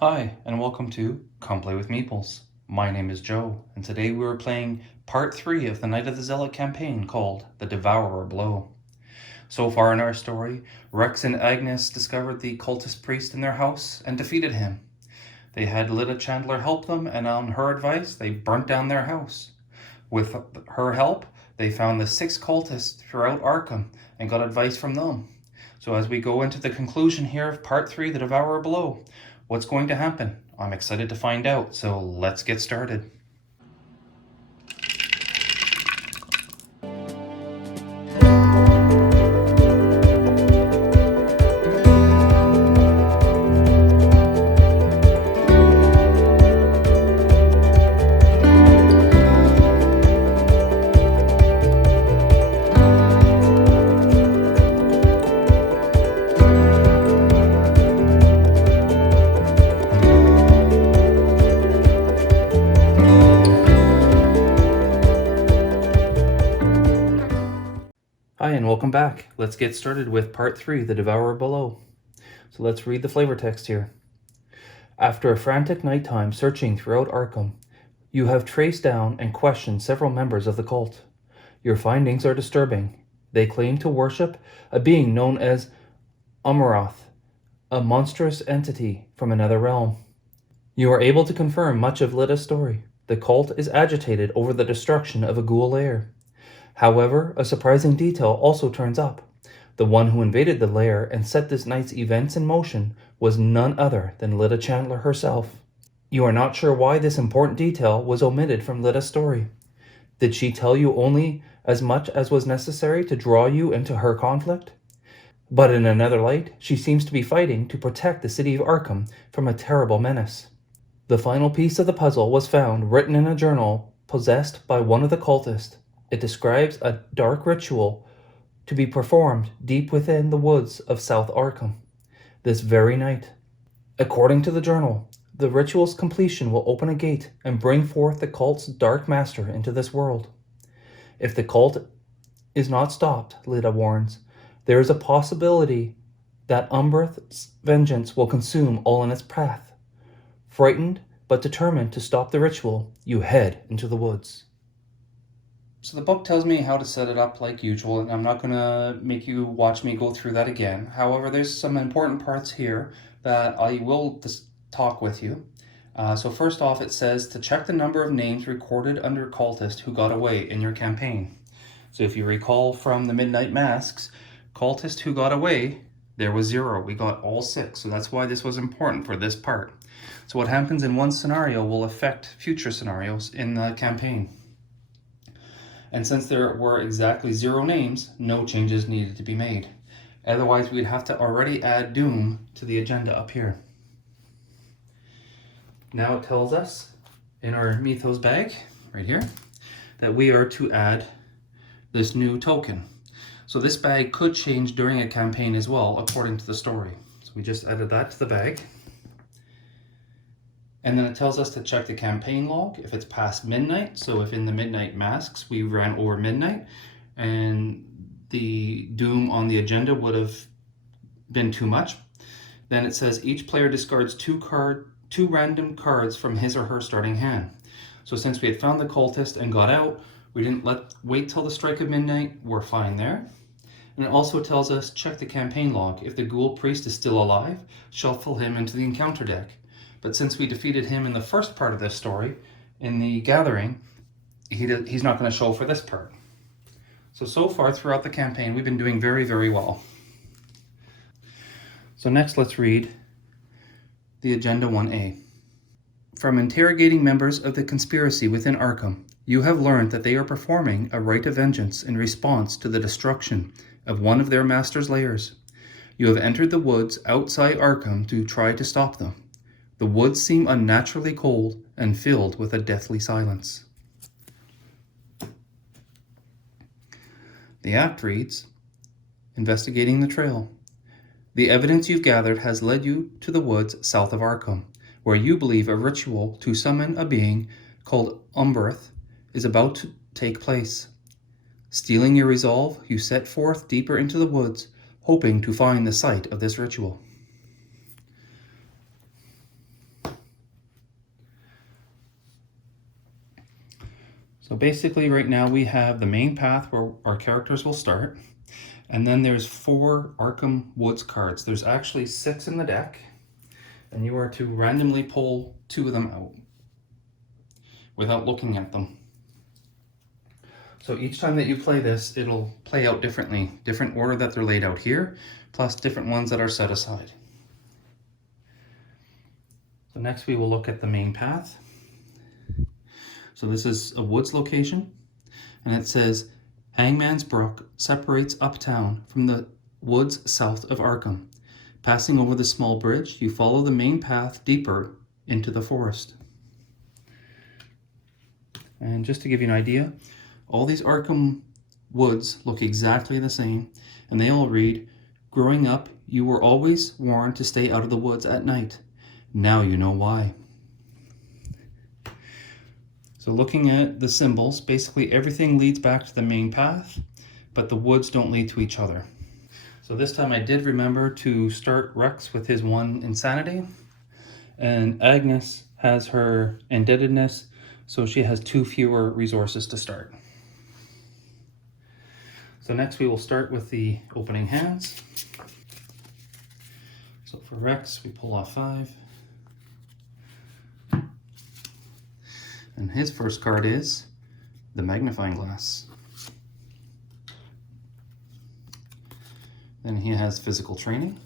Hi, and welcome to Come Play with Meeples. My name is Joe, and today we are playing part 3 of the Night of the Zealot campaign called The Devourer Blow. So far in our story, Rex and Agnes discovered the cultist priest in their house and defeated him. They had Lita Chandler help them, and on her advice, they burnt down their house. With her help, they found the 6 cultists throughout Arkham and got advice from them. So as we go into the conclusion here of part 3, The Devourer Below, what's going to happen? I'm excited to find out, so let's get started. Hi, and welcome back. Let's get started with part 3, The Devourer Below. So let's read the flavor text here. After a frantic nighttime searching throughout Arkham, you have traced down and questioned several members of the cult. Your findings are disturbing. They claim to worship a being known as Amaroth, a monstrous entity from another realm. You are able to confirm much of Lita's story. The cult is agitated over the destruction of a ghoul lair. However, a surprising detail also turns up. The one who invaded the lair and set this night's events in motion was none other than Lita Chandler herself. You are not sure why this important detail was omitted from Lita's story. Did she tell you only as much as was necessary to draw you into her conflict? But in another light, she seems to be fighting to protect the City of Arkham from a terrible menace. The final piece of the puzzle was found written in a journal possessed by one of the cultists. It describes a dark ritual to be performed deep within the woods of South Arkham this very night. According to the journal, the ritual's completion will open a gate and bring forth the cult's dark master into this world. If the cult is not stopped, Lita warns, there is a possibility that Umberth's vengeance will consume all in its path. Frightened but determined to stop the ritual, you head into the woods. So the book tells me how to set it up like usual, and I'm not going to make you watch me go through that again. However, there's some important parts here that I will talk with you. So first off, it says to check the number of names recorded under cultist who got away in your campaign. So if you recall from the Midnight Masks, cultist who got away, there was 0. We got all 6, so that's why this was important for this part. So what happens in one scenario will affect future scenarios in the campaign. And since there were exactly 0 names, no changes needed to be made. Otherwise, we'd have to already add Doom to the agenda up here. Now it tells us in our Mythos bag, right here, that we are to add this new token. So this bag could change during a campaign as well, according to the story. So we just added that to the bag. And then it tells us to check the campaign log if it's past midnight. So if in the Midnight Masks we ran over midnight and the doom on the agenda would have been too much, then it says each player discards 2 random cards from his or her starting hand. So since we had found the cultist and got out, we didn't wait till the strike of midnight. We're fine there. And it also tells us check the campaign log. If the ghoul priest is still alive, shuffle him into the encounter deck. But since we defeated him in the first part of this story, in the gathering, he's not going to show for this part. So far throughout the campaign, we've been doing very, very well. So next, let's read the Agenda 1A. From interrogating members of the conspiracy within Arkham, you have learned that they are performing a rite of vengeance in response to the destruction of one of their master's lairs. You have entered the woods outside Arkham to try to stop them. The woods seem unnaturally cold and filled with a deathly silence. The act reads, Investigating the trail. The evidence you've gathered has led you to the woods south of Arkham, where you believe a ritual to summon a being called Umberth is about to take place. Steeling your resolve, you set forth deeper into the woods, hoping to find the site of this ritual. So basically right now we have the main path where our characters will start, and then there's 4 Arkham Woods cards. There's actually 6 in the deck, and you are to randomly pull 2 of them out without looking at them. So each time that you play this, it'll play out differently, different order that they're laid out here, plus different ones that are set aside. So next we will look at the main path. So this is a woods location, and it says, Hangman's Brook separates uptown from the woods south of Arkham. Passing over the small bridge, you follow the main path deeper into the forest. And just to give you an idea, all these Arkham woods look exactly the same, and they all read, Growing up, you were always warned to stay out of the woods at night. Now you know why. So looking at the symbols, basically everything leads back to the main path, but the woods don't lead to each other. So this time I did remember to start Rex with his 1 insanity, and Agnes has her indebtedness, so she has 2 fewer resources to start. So next we will start with the opening hands. So for Rex, we pull off 5. And his first card is the magnifying glass. Then he has physical training.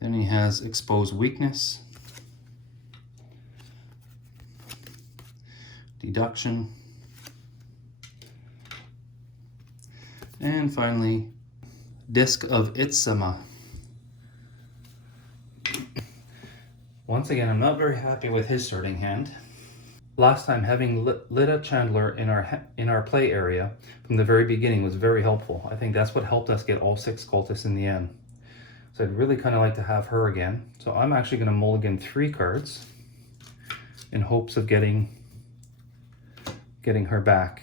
Then he has exposed weakness, deduction, and finally, Disc of Itzama. Once again, I'm not very happy with his starting hand. Last time, having Lyta Chandler in our play area from the very beginning was very helpful. I think that's what helped us get all 6 cultists in the end. So I'd really kind of like to have her again. So I'm actually going to mulligan 3 cards in hopes of getting her back.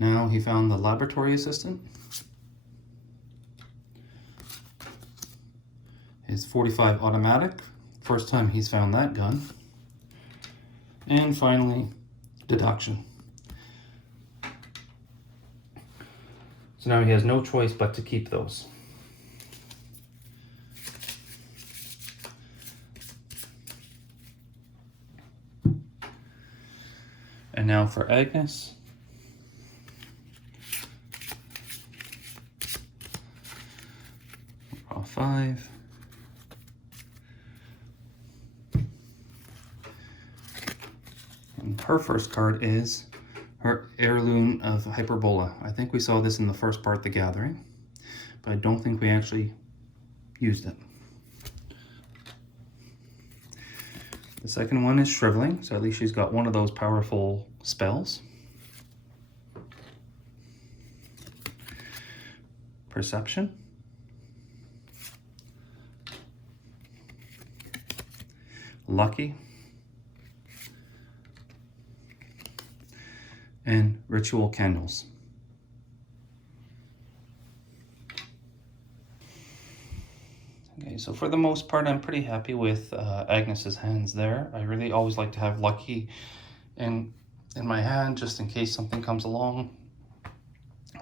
Now he found the laboratory assistant. His 45 automatic. First time he's found that gun. And finally, deduction. So now he has no choice but to keep those. And now for Agnes. Draw 5. And her first card is her Heirloom of Hyperbola. I think we saw this in the first part, The Gathering, but I don't think we actually used it. The second one is Shriveling, so at least she's got one of those powerful spells. Perception. Lucky. And Ritual Candles. Okay, so for the most part, I'm pretty happy with Agnes's hands there. I really always like to have Lucky in my hand just in case something comes along.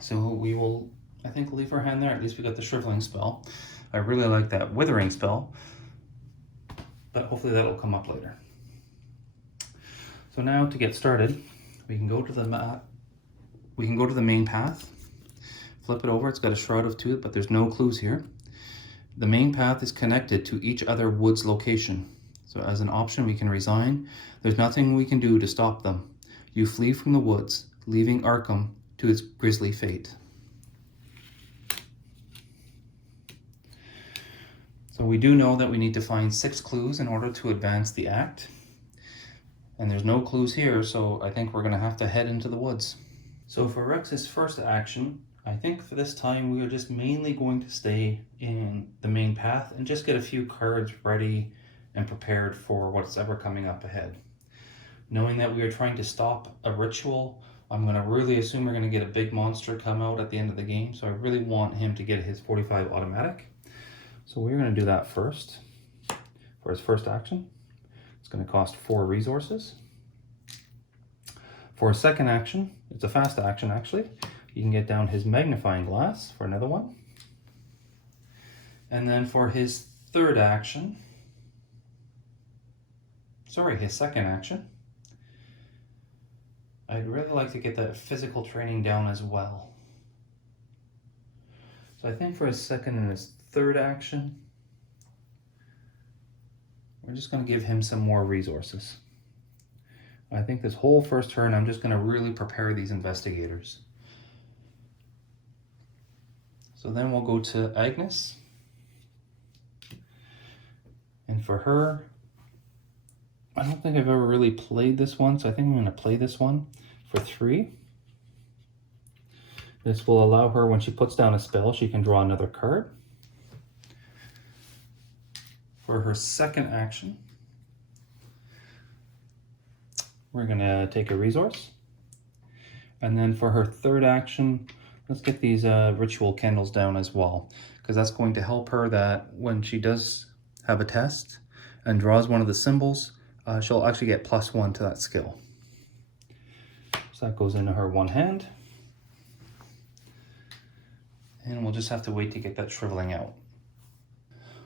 So we will, I think, leave her hand there. At least we got the Shriveling spell. I really like that Withering spell, but hopefully that'll come up later. So now to get started, we can go to the main path, flip it over. It's got a Shroud of Tooth, but there's no clues here. The main path is connected to each other woods location. So as an option, we can resign. There's nothing we can do to stop them. You flee from the woods, leaving Arkham to its grisly fate. So we do know that we need to find 6 clues in order to advance the act. And there's no clues here, so I think we're going to have to head into the woods. So for Rex's first action, I think for this time we are just mainly going to stay in the main path and just get a few cards ready and prepared for what's ever coming up ahead. Knowing that we are trying to stop a ritual I'm going to really assume we're going to get a big monster come out at the end of the game, so I really want him to get his 45 automatic. So we're going to do that first. For his first action, it's going to cost 4 resources. For his second action, it's a fast action actually, you can get down his magnifying glass for another one. And then for his third action, his second action, I'd really like to get that physical training down as well. So I think for his second and his third action, we're just going to give him some more resources. I think this whole first turn, I'm just going to really prepare these investigators. So then we'll go to Agnes. And for her, I don't think I've ever really played this one, so I think I'm going to play this one for 3. This will allow her, when she puts down a spell, she can draw another card. For her second action, we're going to take a resource. And then for her third action, let's get these ritual candles down as well, because that's going to help her that when she does have a test and draws one of the symbols, she'll actually get +1 to that skill. So that goes into her one hand. And we'll just have to wait to get that shriveling out.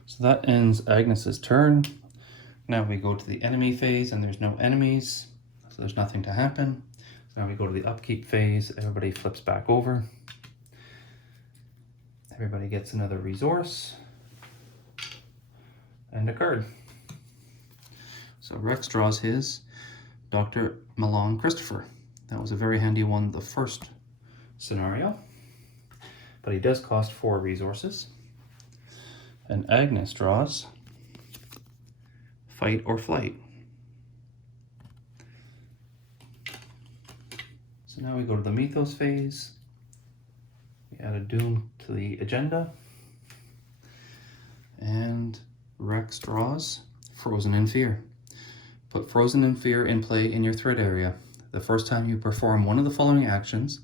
So that ends Agnes's turn. Now we go to the enemy phase, and there's no enemies, so there's nothing to happen. So now we go to the upkeep phase. Everybody flips back over. Everybody gets another resource and a card. So Rex draws his Dr. Malone Christopher. That was a very handy one the first scenario, but he does cost 4 resources. And Agnes draws Fight or Flight. So now we go to the Mythos phase. We add a Doom to the agenda. And Rex draws Frozen in Fear. Put Frozen in Fear in play in your threat area. The first time you perform one of the following actions,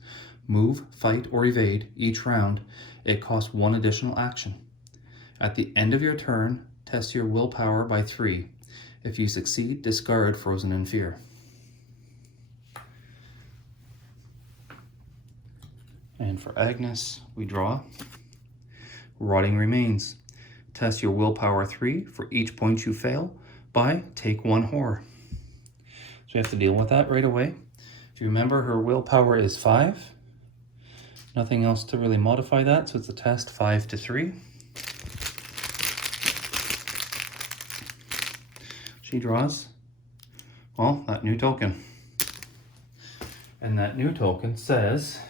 move, fight, or evade each round, it costs 1 additional action. At the end of your turn, test your willpower by 3. If you succeed, discard Frozen in Fear. And for Agnes, we draw Rotting Remains. Test your willpower 3 for each point you fail by take 1 horror. So you have to deal with that right away. If you remember, her willpower is 5. Nothing else to really modify that, so it's a test 5 to 3. She draws, well, that new token. And that new token says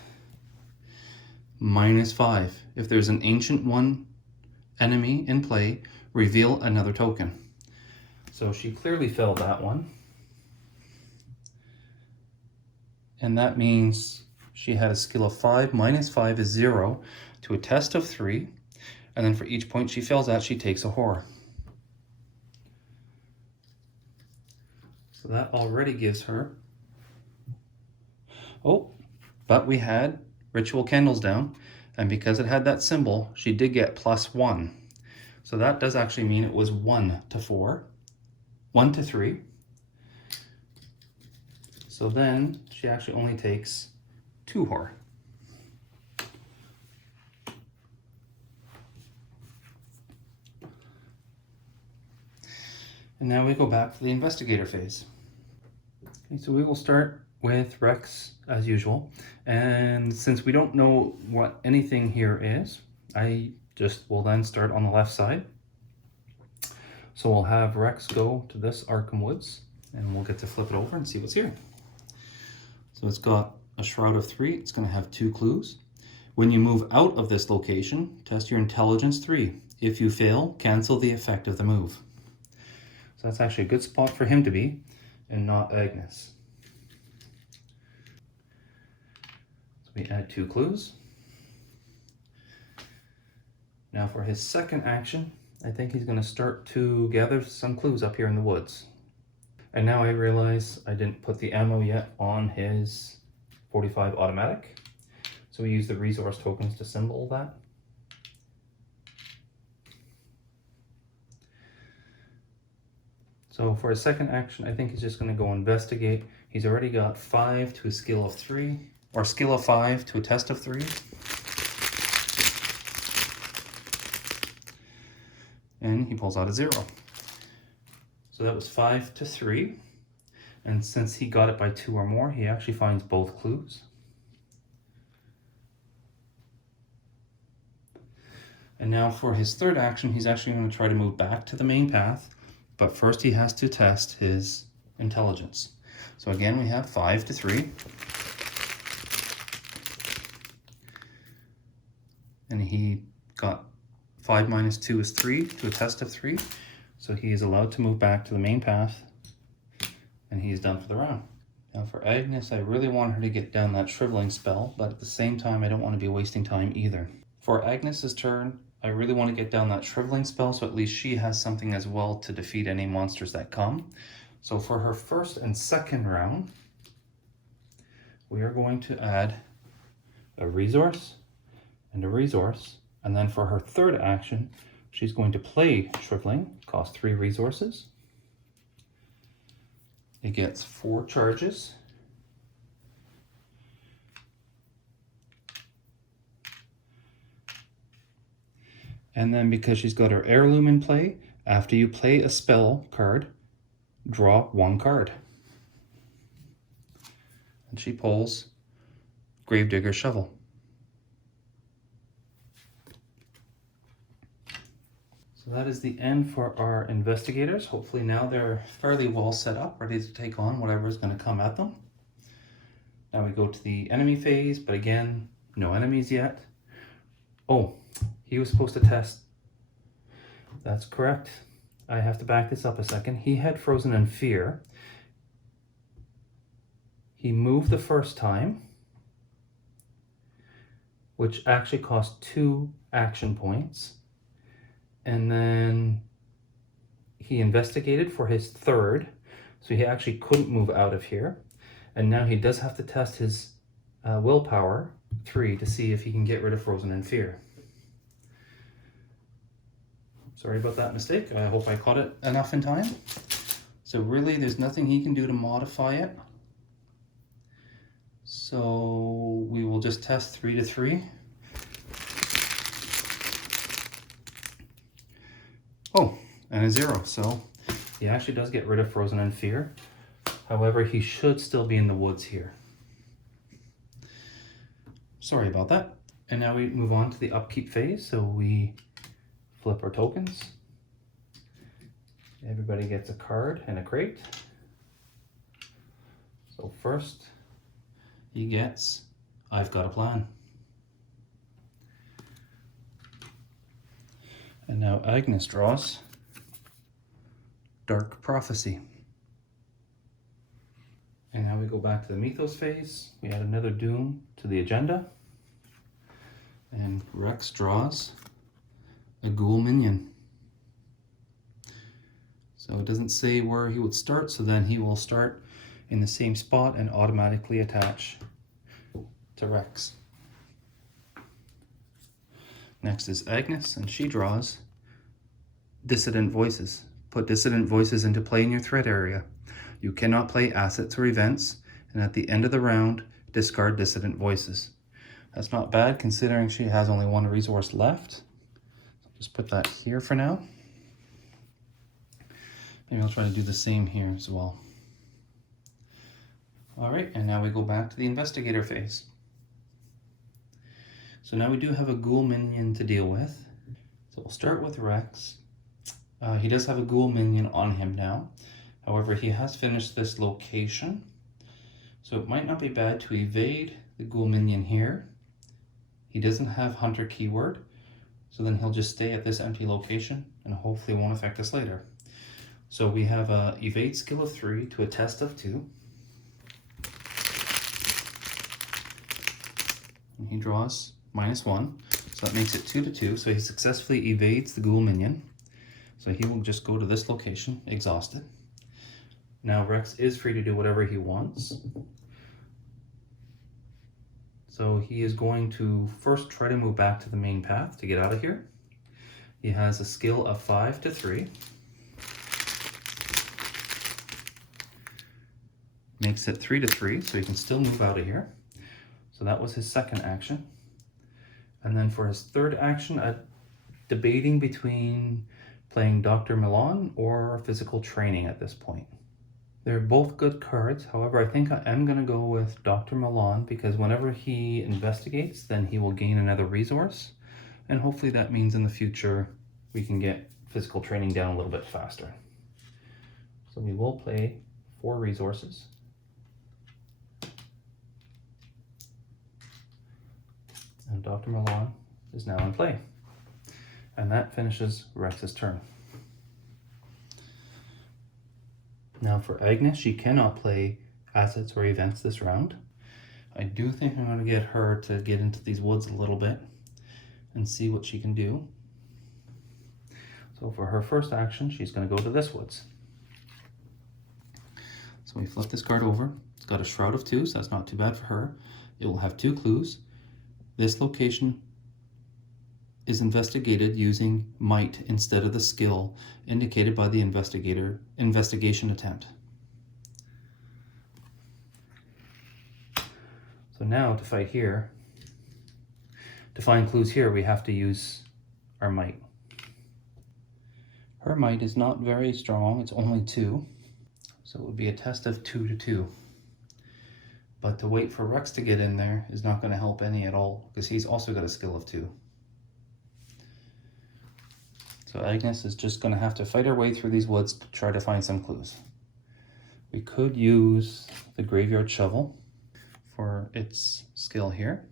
-5. If there's an Ancient One enemy in play, reveal another token. So she clearly failed that one. And that means she had a skill of 5. -5 is 0 to a test of 3. And then for each point she fails at, she takes a horror. So that already gives her... Oh, but we had Ritual Candles down. And because it had that symbol, she did get +1. So that does actually mean it was 1 to 4. 1 to 3. So then she actually only takes 2 horror. And now we go back to the investigator phase. Okay, so we will start with Rex as usual. And since we don't know what anything here is, I just will then start on the left side. So we'll have Rex go to this Arkham Woods, and we'll get to flip it over and see what's here. So it's got a Shroud of 3. It's going to have 2 clues. When you move out of this location, test your Intelligence 3. If you fail, cancel the effect of the move. So that's actually a good spot for him to be, and not Agnes. So we add 2 clues. Now for his second action, I think he's going to start to gather some clues up here in the woods. And now I realize I didn't put the ammo yet on his 45 automatic. So we use the resource tokens to symbol that. So for his second action, I think he's just going to go investigate. He's already got 5 to a skill of 3, or skill of 5 to a test of 3. And he pulls out a 0. So that was 5 to 3. And since he got it by 2 or more, he actually finds both clues. And now for his third action, he's actually going to try to move back to the main path. But first he has to test his intelligence. So again, we have 5 to 3. And he got 5 minus 2 is 3 to a test of 3. So he is allowed to move back to the main path. And he's done for the round. Now for Agnes, I really want her to get down that shriveling spell, but at the same time, I don't want to be wasting time either. For Agnes's turn, I really want to get down that shriveling spell, so at least she has something as well to defeat any monsters that come. So for her first and second round, we are going to add a resource and a resource. And then for her third action, she's going to play shriveling, cost 3 resources. It gets 4 charges. And then because she's got her heirloom in play, after you play a spell card, draw 1 card. And she pulls Gravedigger Shovel. So that is the end for our investigators. Hopefully now they're fairly well set up, ready to take on whatever is going to come at them. Now we go to the enemy phase, but again, no enemies yet. Oh, he was supposed to test. That's correct. I have to back this up a second. He had Frozen in Fear. He moved the first time, which actually cost 2 action points. And then he investigated for his third, so he actually couldn't move out of here. And now he does have to test his willpower 3 to see if he can get rid of Frozen in Fear. Sorry about that mistake. I hope I caught it enough in time. So really, there's nothing he can do to modify it. So we will just test 3 to 3. Oh, and a 0. So he actually does get rid of Frozen in Fear. However, he should still be in the woods here. Sorry about that. And now we move on to the upkeep phase. So we flip our tokens. Everybody gets a card and a crate. So first, he gets I've Got a Plan. And now Agnes draws Dark Prophecy. And now we go back to the Mythos phase. We add another Doom to the agenda. And Rex draws a Ghoul Minion. So it doesn't say where he would start, so then he will start in the same spot and automatically attach to Rex. Next is Agnes, and she draws Dissident Voices. Put Dissident Voices into play in your threat area. You cannot play assets or events, and at the end of the round, discard Dissident Voices. That's not bad considering she has only 1 resource left. So just put that here for now. Maybe I'll try to do the same here as well. All right, and now we go back to the investigator phase. So now we do have a ghoul minion to deal with. So we'll start with Rex. He does have a ghoul minion on him now. However, he has finished this location. So it might not be bad to evade the ghoul minion here. He doesn't have hunter keyword. So then he'll just stay at this empty location and hopefully won't affect us later. So we have a evade skill of 3 to a test of 2. And he draws -1, so that makes it 2 to 2. So he successfully evades the ghoul minion. So he will just go to this location, exhausted. Now Rex is free to do whatever he wants. So he is going to first try to move back to the main path to get out of here. He has a skill of 5 to 3. Makes it 3 to 3, so he can still move out of here. So that was his second action. And then for his third action, debating between playing Dr. Milan or physical training at this point. They're both good cards. However, I think I am going to go with Dr. Milan because whenever he investigates, then he will gain another resource. And hopefully that means in the future we can get physical training down a little bit faster. So we will play 4 resources. And Dr. Milan is now in play. And that finishes Rex's turn. Now for Agnes, she cannot play assets or events this round. I do think I'm going to get her to get into these woods a little bit and see what she can do. So for her first action, she's going to go to this woods. So we flip this card over. It's got a Shroud of 2, so that's not too bad for her. It will have 2 clues. This location is investigated using might instead of the skill indicated by the investigation attempt. So now to fight here, to find clues here, we have to use our might. Her might is not very strong, it's only 2. So it would be a test of 2 to 2. But to wait for Rex to get in there is not going to help any at all because he's also got a skill of 2. So Agnes is just going to have to fight her way through these woods to try to find some clues. We could use the Graveyard Shovel for its skill here.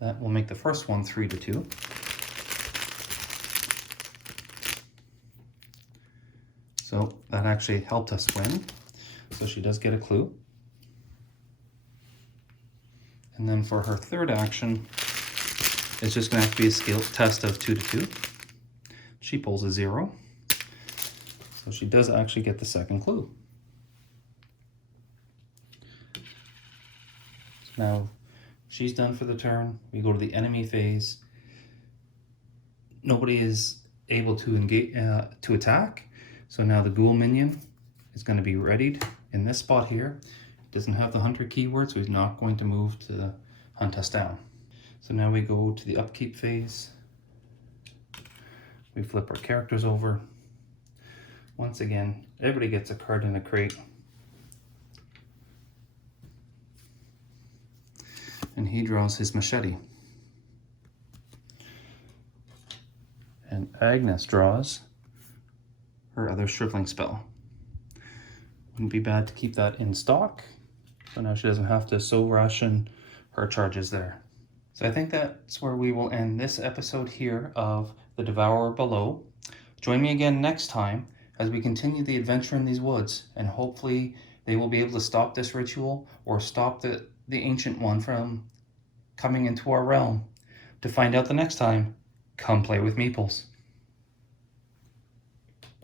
That will make the first one 3 to 2. So that actually helped us win. So she does get a clue. And then for her third action, it's just going to have to be a skill test of 2 to 2. She pulls a 0. So she does actually get the second clue. So now she's done for the turn. We go to the enemy phase. Nobody is able to engage to attack. So now the ghoul minion is going to be readied in this spot here. It doesn't have the hunter keyword, so he's not going to move to hunt us down. So now we go to the upkeep phase. We flip our characters over. Once again, everybody gets a card in a crate. And he draws his machete. And Agnes draws her other shriveling spell. Wouldn't be bad to keep that in stock, so now she doesn't have to so ration her charges there. So I think that's where we will end this episode here of The Devourer Below. Join me again next time as we continue the adventure in these woods, and hopefully they will be able to stop this ritual or stop the Ancient One from coming into our realm. To find out the next time, come play with Meeples.